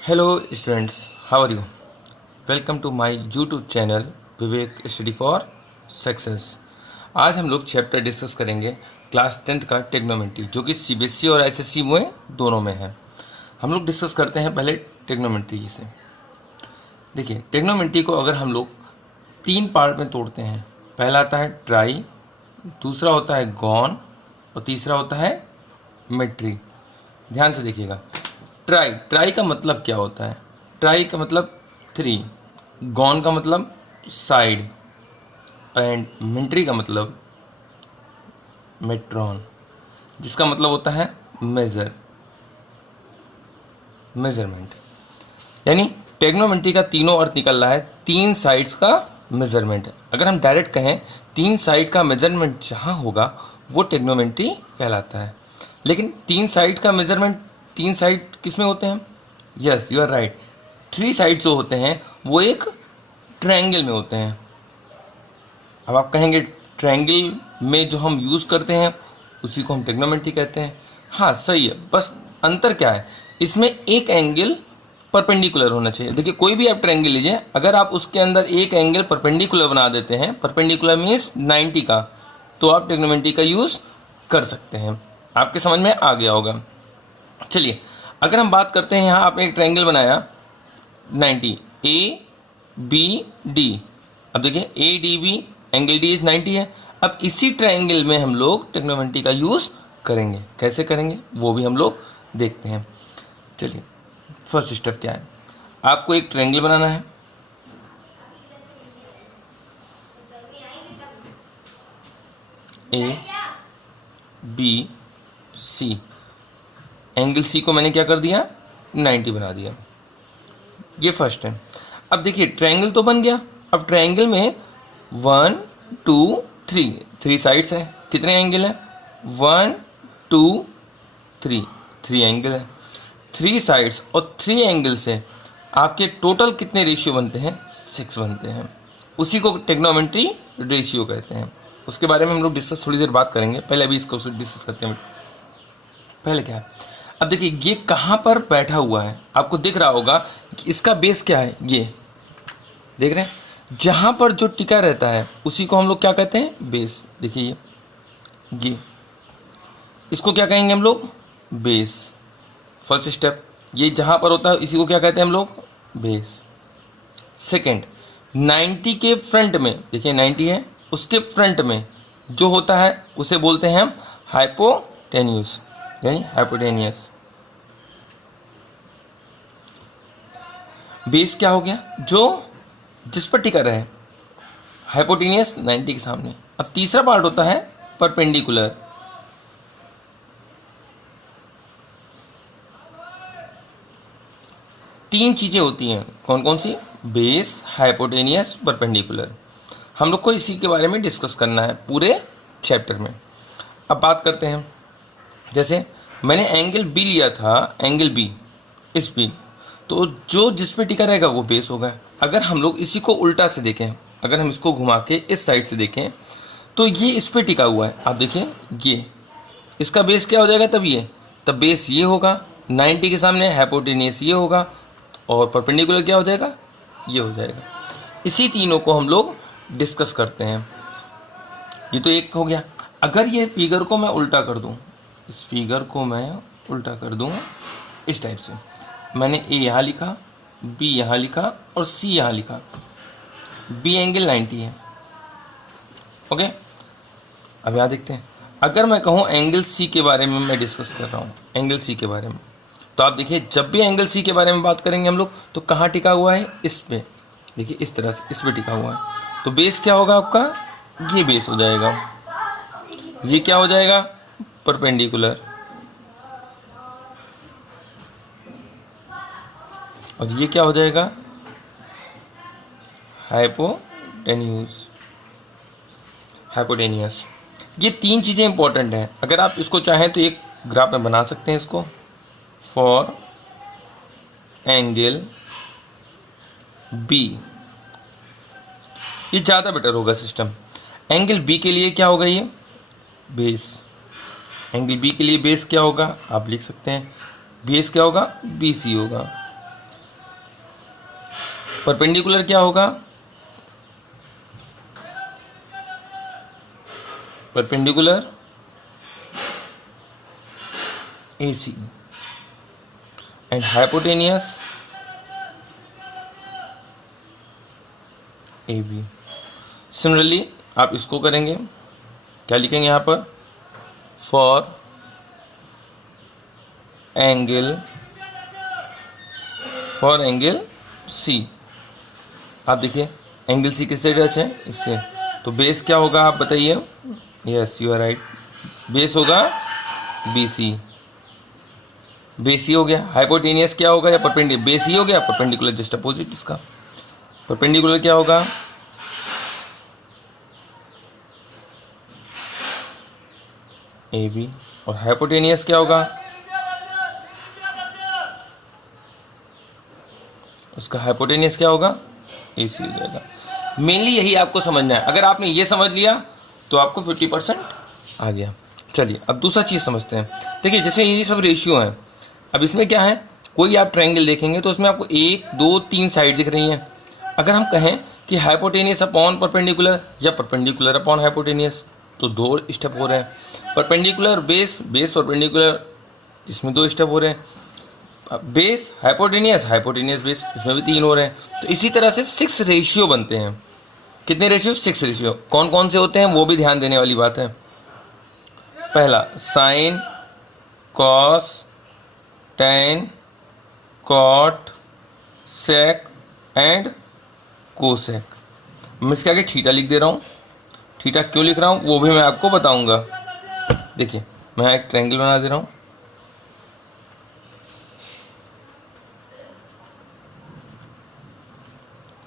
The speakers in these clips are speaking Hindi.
Hello students, how are you? Welcome to my YouTube channel Vivek study for success. आज हम लोग चैप्टर डिस्कस करेंगे क्लास 10th का टेक्नोमेट्री, जो कि सीबीएसई और आईसीएसई में दोनों में है। हम लोग डिस्कस करते हैं पहले टेक्नोमेट्री से। देखिए, टेक्नोमेट्री को अगर हम लोग 3 पार्ट में तोड़ते हैं, पहला आता है ट्राई, दूसरा होता है गॉन और तीसरा होता है मेट्री। ध्यान से देखिएगा। ट्राई का मतलब क्या होता है? ट्राई का मतलब 3, गॉन का मतलब साइड एंड मिंट्री का मतलब मेट्रॉन, जिसका मतलब होता है मेजरमेंट। यानी टेक्नोमेट्री का तीनों अर्थ निकल रहा है 3 साइड्स का मेजरमेंट। अगर हम डायरेक्ट कहें 3 साइड का मेजरमेंट जहाँ होगा वो टेक्नोमेट्री कहलाता है। लेकिन 3 साइड का मेजरमेंट, 3 साइड किस में होते हैं? Yes, you are right. 3 side जो होते हैं वो एक ट्रायंगल में होते हैं। अब आप कहेंगे ट्रायंगल में जो हम यूज़ करते हैं उसी को हम टेक्नोमेट्री कहते हैं। हाँ, सही है। बस अंतर क्या है? इसमें एक एंगल परपेंडिकुलर होना चाहिए। देखिए, कोई भी आप ट्रायंगल लीजिए, अगर आप उसके अंदर एक एंगल परपेंडिकुलर बना देते हैं, परपेंडिकुलर मीन्स 90 का, तो आप टेक्नोमेट्री का यूज़ कर सकते हैं। आपके समझ में आ गया होगा। चलिए, अगर हम बात करते हैं, यहाँ आपने एक ट्रायंगल बनाया 90, ए बी डी। अब देखिए, A D B, angle D is 90 है। अब इसी ट्रायंगल में हम लोग टेक्नोमेट्री का यूज़ करेंगे। कैसे करेंगे वो भी हम लोग देखते हैं। चलिए, फर्स्ट स्टेप क्या है? आपको एक ट्रायंगल बनाना है। A B C, angle C को मैंने क्या कर दिया? 90 बना दिया। ये फर्स्ट है। अब देखिए, ट्रायंगल तो बन गया। अब ट्रायंगल में 1 2 3 साइड्स है। कितने एंगल है? 1 2 3 एंगल है। 3 साइड्स और 3 एंगल से आपके टोटल कितने रेशियो बनते हैं? 6 बनते हैं। उसी को टेक्नोमेट्री रेशियो कहते हैं। उसके बारे में हम लोग डिस्कस थोड़ी देर बात करेंगे। पहले अभी इसको डिस्कस करते हैं। पहले क्या है? अब देखिए, ये कहाँ पर बैठा हुआ है? आपको दिख रहा होगा कि इसका बेस क्या है। ये देख रहे हैं? जहाँ पर जो टिका रहता है उसी को हम लोग क्या कहते हैं? बेस। देखिए, ये इसको क्या कहेंगे हम लोग? बेस। फर्स्ट स्टेप, ये जहाँ पर होता है इसी को क्या कहते हैं हम लोग? बेस। सेकेंड, 90 के फ्रंट में, देखिए 90 है, उसके फ्रंट में जो होता है उसे बोलते हैं हम हाइपोटेन्यूस, यानी हाइपोटेनियस। बेस क्या हो गया? जो जिस पर टिका रहे। हाइपोटेनियस 90 के सामने। अब तीसरा पार्ट होता है परपेंडिकुलर। तीन चीजें होती हैं। कौन कौन सी? Base, hypotenuse, perpendicular. हम लोग को इसी के बारे में डिस्कस करना है पूरे चैप्टर में। अब बात करते हैं, जैसे मैंने एंगल बी लिया था, एंगल बी, इस बी, तो जो जिस पे टिका रहेगा वो बेस होगा। अगर हम लोग इसी को उल्टा से देखें, अगर हम इसको घुमा के इस साइड से देखें, तो ये इस पे टिका हुआ है। आप देखिए, ये इसका बेस क्या हो जाएगा? तब बेस ये होगा। 90 के सामने हाइपोटेनियस ये होगा और परपेंडिकुलर क्या हो जाएगा? ये हो जाएगा। इसी तीनों को हम लोग डिस्कस करते हैं। ये तो एक हो गया। अगर ये फिगर को मैं उल्टा कर दूं, इस फिगर को मैं उल्टा कर दूं इस टाइप से, मैंने ए यहाँ लिखा, बी यहाँ लिखा और सी यहाँ लिखा। बी एंगल 90 है। ओके, अब यहाँ देखते हैं। अगर मैं कहूँ एंगल सी के बारे में मैं डिस्कस कर रहा हूँ, एंगल सी के बारे में, तो आप देखिए, जब भी एंगल सी के बारे में बात करेंगे हम लोग, तो कहाँ टिका हुआ है? इस पे। देखिए, इस तरह से इस पे टिका हुआ है। तो बेस क्या होगा आपका? ये बेस हो जाएगा। ये क्या हो जाएगा? परपेंडिकुलर। और ये क्या हो जाएगा? हाइपोटेनियस। ये तीन चीज़ें इंपॉर्टेंट हैं। अगर आप इसको चाहें तो एक ग्राफ में बना सकते हैं इसको। फॉर एंगल बी, ये ज़्यादा बेटर होगा सिस्टम। एंगल बी के लिए क्या होगा? ये बेस। एंगल बी के लिए बेस क्या होगा? आप लिख सकते हैं, बेस क्या होगा? BC होगा। परपेंडिकुलर क्या होगा, perpendicular AC and hypotenuse AB। Similarly आप इसको करेंगे, क्या लिखेंगे यहाँ पर, फॉर एंगल C। आप देखिए एंगल C किससे टच है, इससे, तो बेस क्या होगा आप बताइए। Yes you are right, base होगा BC, बेसी हो गया। हाइपोटेनियस क्या होगा या परपेंडिकुलर, बेसी हो गया, परपेंडिकुलर जस्ट अपोजिट इसका। परपेंडिकुलर क्या होगा, AB, और हाइपोटेनियस क्या होगा, उसका हाइपोटेनियस क्या होगा, AC हो जाएगा। मेनली यही आपको समझना है। अगर आपने ये समझ लिया तो आपको 50% आ गया। चलिए अब दूसरा चीज़ समझते हैं। देखिए जैसे ये सब रेशियो हैं, अब इसमें क्या है, कोई आप ट्रायंगल देखेंगे तो उसमें आपको 1 2 3 साइड दिख रही हैं। अगर हम कहें कि हाइपोटेनियस अपॉन परपेंडिकुलर या परपेंडिकुलर अपॉन हाइपोटेनियस, तो 2 स्टेप हो रहे हैं। परपेंडिकुलर बेस, बेस परपेंडिकुलर, इसमें 2 स्टेप हो रहे हैं। बेस हाइपोटेनियस, हाइपोटेनियस बेस, इसमें भी 3 हो रहे हैं। तो इसी तरह से 6 रेशियो बनते हैं। कितने रेशियो, 6 रेशियो। कौन कौन से होते हैं वो भी ध्यान देने वाली बात है। पहला sine, cos, tan, cot, sec and cosec. मैं इसके आगे थीटा लिख दे रहा हूँ। थीटा क्यों लिख रहा हूँ वो भी मैं आपको बताऊंगा। देखिए मैं एक ट्रायंगल बना दे रहा हूँ।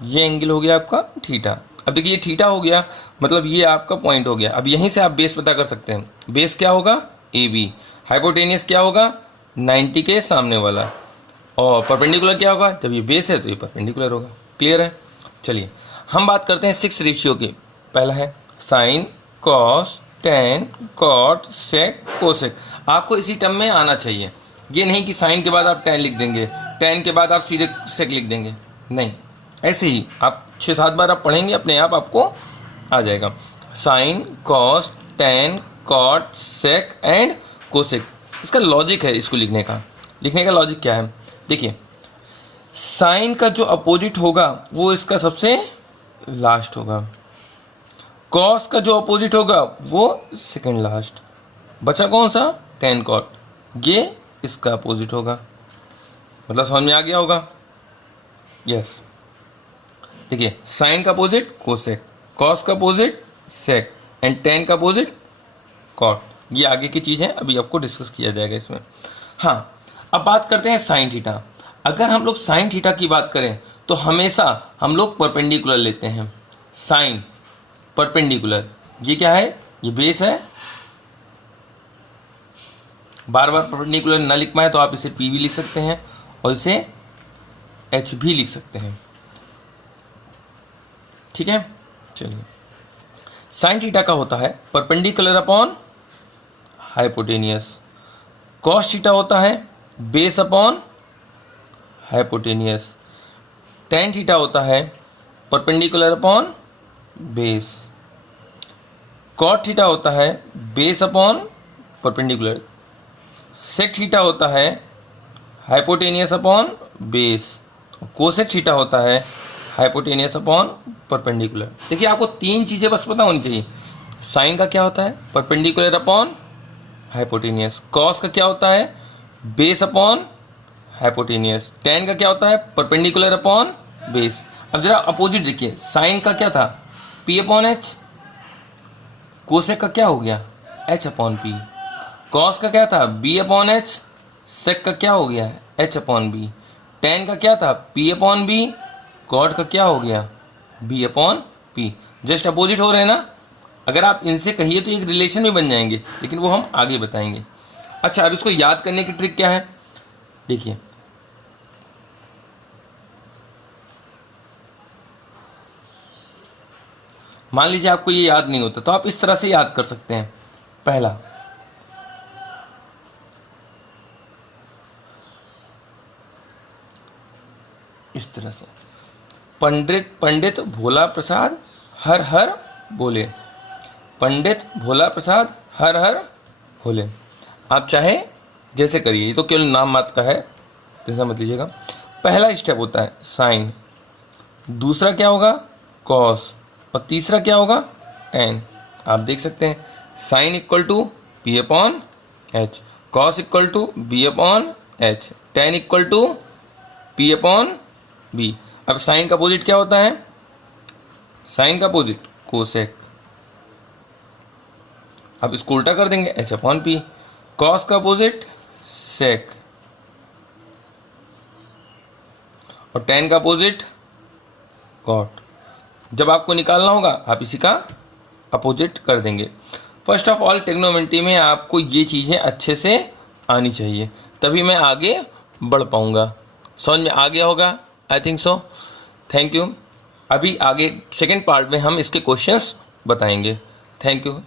ये एंगल हो गया आपका थीटा। अब देखिए ये थीटा हो गया, मतलब ये आपका पॉइंट हो गया। अब यहीं से आप बेस पता कर सकते हैं। बेस क्या होगा, AB। हाइपोटेनियस क्या होगा, 90 के सामने वाला। और परपेंडिकुलर क्या होगा, जब ये बेस है तो ये परपेंडिकुलर होगा। क्लियर है। चलिए हम बात करते हैं 6 रेशियो की। पहला है साइन, कॉस, टेन, कॉट, सेक, कोसेक। आपको इसी टर्म में आना चाहिए। ये नहीं कि साइन के बाद आप टेन लिख देंगे, टेन के बाद आप सीधे सेक लिख देंगे, नहीं। ऐसे ही आप 6-7 बार आप पढ़ेंगे, अपने आप आपको आ जाएगा। Sine, cos, tan, cot, sec and cosec. इसका लॉजिक है, इसको लिखने का लॉजिक क्या है। देखिए साइन का जो अपोजिट होगा वो इसका सबसे लास्ट होगा। कॉस का जो अपोजिट होगा वो सेकंड लास्ट। बचा कौन सा, टेन कॉट, ये इसका अपोजिट होगा। मतलब समझ में आ गया होगा। यस देखिए साइन का अपोजिट कोसेक, कॉस का अपोजिट सेक एंड टेन का अपोजिट कॉट। ये आगे की चीज़ है, अभी आपको डिस्कस किया जाएगा इसमें। हाँ अब बात करते हैं साइन थीटा। अगर हम लोग साइन थीटा की बात करें तो हमेशा हम लोग परपेंडिकुलर लेते हैं। साइन परपेंडिकुलर, ये क्या है, ये बेस है। बार बार परपेंडिकुलर ना लिख पाए तो आप इसे P भी लिख सकते हैं और इसे H भी लिख सकते हैं। ठीक है। चलिए साइन थीटा का होता है perpendicular upon hypotenuse. Cos theta होता है base upon hypotenuse. Tan theta होता है perpendicular upon base. Cot theta होता है base upon perpendicular. Sec theta होता है hypotenuse upon base. Cosec theta होता है हाइपोटेनियस अपॉन परपेंडिकुलर। देखिए आपको 3 चीज़ें बस पता होनी चाहिए। साइन का क्या होता है, परपेंडिकुलर अपॉन हाइपोटेनियस। कॉस का क्या होता है, बेस अपॉन हाइपोटेनियस। टेन का क्या होता है, परपेंडिकुलर अपॉन बेस। अब जरा अपोजिट देखिए, साइन का क्या था, P अपॉन एच। कोसेक का क्या हो गया, H अपॉन P। कॉस का क्या था, B अपॉन एच। सेक का क्या हो गया, H अपॉन B। टेन का क्या था, P अपॉन B। कॉट का क्या हो गया, B upon P। Just opposite हो रहे हैं ना। अगर आप इनसे कहिए तो एक रिलेशन भी बन जाएंगे, लेकिन वो हम आगे बताएंगे। अच्छा अब इसको याद करने की ट्रिक क्या है, देखिए मान लीजिए आपको ये याद नहीं होता तो आप इस तरह से याद कर सकते हैं। पहला इस तरह से पंडित पंडित भोला प्रसाद हर हर बोले। पंडित भोला प्रसाद हर हर बोले। आप चाहे जैसे करिए, ये तो केवल नाम मात्र का है, जैसा मत लीजिएगा। पहला स्टेप होता है साइन, दूसरा क्या होगा कॉस, और तीसरा क्या होगा टेन। आप देख सकते हैं sine equal to P upon H, cos equal to B upon H, tan equal to P upon B. अब साइन का अपोजिट क्या होता है, साइन का अपोजिट कोसेक। अब इसको उल्टा कर देंगे एच अपॉन पी। कॉस का अपोजिट सेक, और टेन का अपोजिट कॉट। जब आपको निकालना होगा आप इसी का अपोजिट कर देंगे। फर्स्ट ऑफ ऑल ट्रिग्नोमेट्री में आपको ये चीज़ें अच्छे से आनी चाहिए, तभी मैं आगे बढ़ पाऊंगा। समझ में आ गया होगा, I think so. Thank you. अभी आगे सेकेंड पार्ट में हम इसके क्वेश्चंस बताएंगे। Thank you.